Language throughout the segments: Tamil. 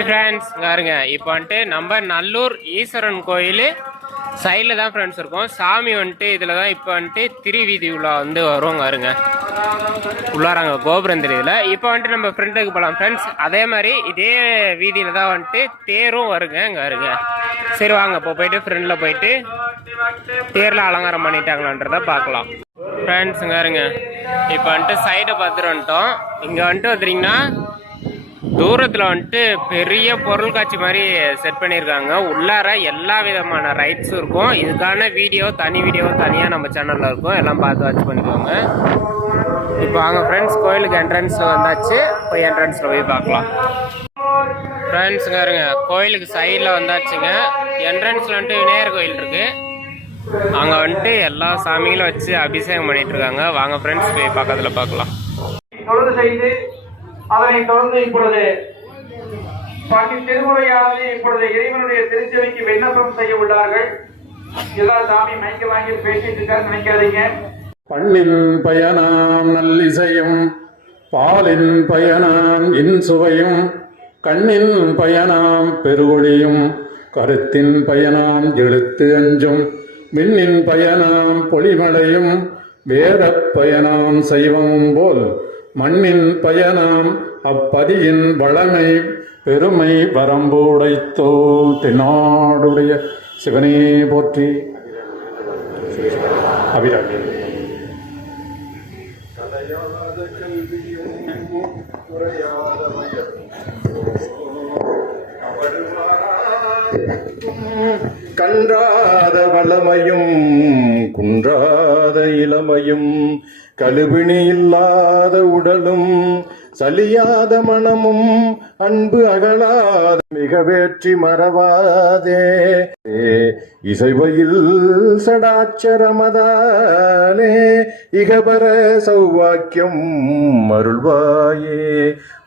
ஹாய் ஃப்ரெண்ட்ஸ், பாருங்க இப்போ வந்துட்டு நம்ம நல்லூர் ஈஸ்வரன் கோயில் சைடில் தான் ஃப்ரெண்ட்ஸ் இருக்கும். சாமி வந்துட்டு இதில் தான் இப்போ வந்துட்டு திருவீதி உலா வந்து வருவாங்க. வருங்க உள்ளாராங்க கோபுரம் தெரியுதுல. இப்போ வந்துட்டு நம்ம ஃப்ரெண்டுக்கு போகலாம் ஃப்ரெண்ட்ஸ். அதே மாதிரி இதே வீதியில் தான் வந்துட்டு தேரும் வருங்க. இங்கே வருங்க. சரி வாங்க இப்போ போயிட்டு ஃப்ரெண்டில் போயிட்டு தேரில் அலங்காரம் பண்ணிட்டாங்களான்றதை பார்க்கலாம் ஃப்ரெண்ட்ஸ். இங்கே வருங்க இப்போ வந்துட்டு சைடை பார்த்துட்டு வந்துட்டோம். இங்கே வந்துட்டு வந்துட்டிங்கன்னா தூரத்தில் வந்துட்டு பெரிய பொருள் காட்சி மாதிரி செட் பண்ணியிருக்காங்க. உள்ளார எல்லா விதமான ரைட்ஸும் இருக்கும். இதுக்கான தனி வீடியோ தனியாக நம்ம சேனலில் இருக்கும். எல்லாம் பார்த்து வாட்ச் பண்ணிக்கோங்க. இப்போ வாங்க ஃப்ரெண்ட்ஸ், கோயிலுக்கு என்ட்ரன்ஸ் வந்தாச்சு. போய் என்ட்ரன்ஸில் போய் பார்க்கலாம் ஃப்ரெண்ட்ஸுங்க. இருங்க கோயிலுக்கு சைடில் வந்தாச்சுங்க. என்ட்ரன்ஸில் வந்துட்டு விநாயகர் கோயில் இருக்குது. அங்கே வந்துட்டு எல்லா சாமிகளும் வச்சு அபிஷேகம் பண்ணிட்டு இருக்காங்க. வாங்க ஃப்ரெண்ட்ஸ் போய் பக்கத்தில் பார்க்கலாம். அதனை தொடர்ந்து இப்பொழுது திருமுறையானது இப்பொழுது இறைவனுடைய திருச்சபைக்கு விண்ணப்பம் செய்ய உள்ளார்கள். எல்லா சாமி மைக்க வாங்கி பேசிட்டு இருக்காரு நினைக்காதீங்க. பண்ணின் பயனாம் நல்லிசையும் பாலின் பயனாம் இன்சுவையும் கண்ணின் பயனாம் பெருவொழியும் கருத்தின் பயனாம் எழுத்து அஞ்சும் மின்னின் பயனாம் பொலிமடையும் வேதப் பயனாம் சைவமும் போல் மண்ணின் பயனாம் அப்பதியின் வளமை பெருமை வரம்புடைத்தோ தென்னாடுடைய சிவனே போற்றி. அபிராமி கன்றாத வளமையும் குன்றாத இளமையும் கழுவினி இல்லாத உடலும் சலியாத மனமும் அன்பு அகலாத மிக வேற்றி மறவாதே இசைவையில் சடாச்சரமதானே இகபர சௌவாக்கியம் அருள்வாயே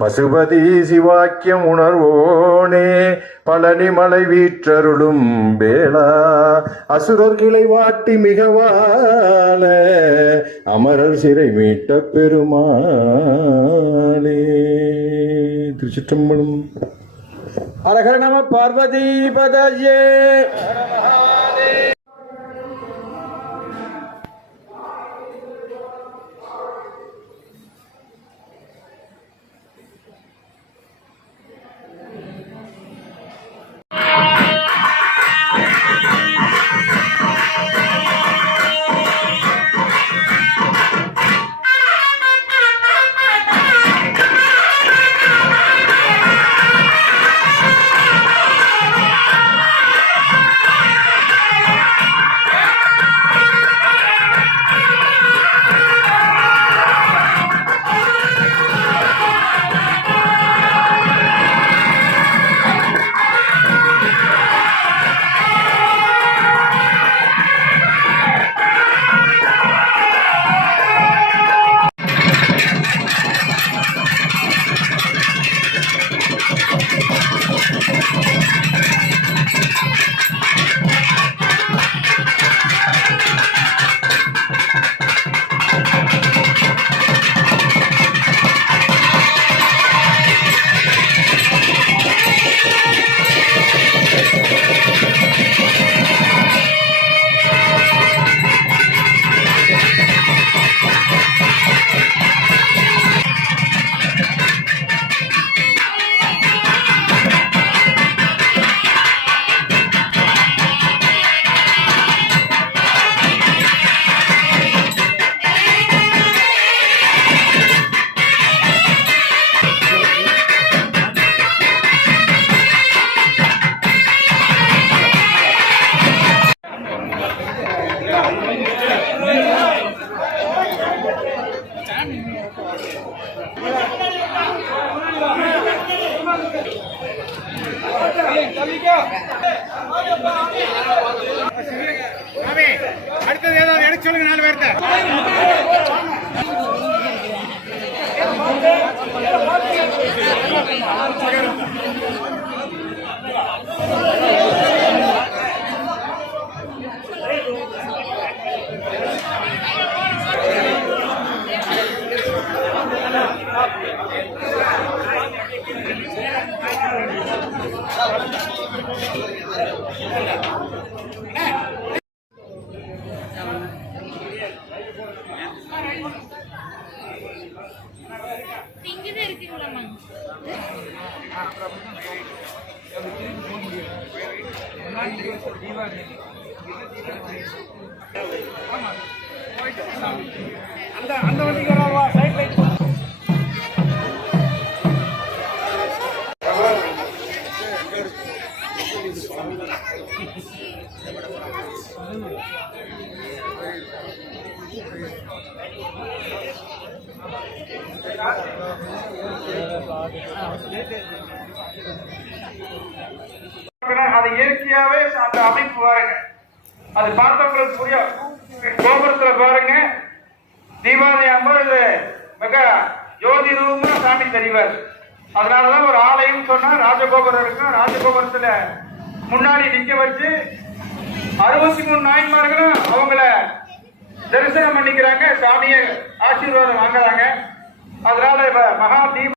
பசுபதி சிவாக்கியம் உணர்வோனே பழனி மலை வீற்றருளும் வேளா அசுரர்களை வாட்டி மிகவால அமரர் சிறை மீட்ட பெருமாளே. திருச்சிற்றம்பலம். அரகர நம பார்வதி பதயே. அடுத்தது ஏதாவது எடுத்து சொல்லுங்க. 4 பேர்த்த அந்த வண்டிக்கு சைட் லைட் அது இயற்கையாவே அந்த அமைப்பு பாருங்க, அது பார்த்தவங்களுக்கு புரியும். கோபுரத்துல பாருங்க, தீபாவளி அம்மன் மிக ஜோதி ரூபமா சாமி தெரிவார். அதனாலதான் ஒரு ஆலயம் சொன்னா ராஜகோபுரம் இருக்கும். ராஜகோபுரத்துல முன்னாடி நிக்க வச்சு 63 நாயன்மார்களும் அவங்கள தரிசனம் பண்ணிக்கிறாங்க, சாமியை ஆசீர்வாதம் வாங்குறாங்க. அதனால மகா தீப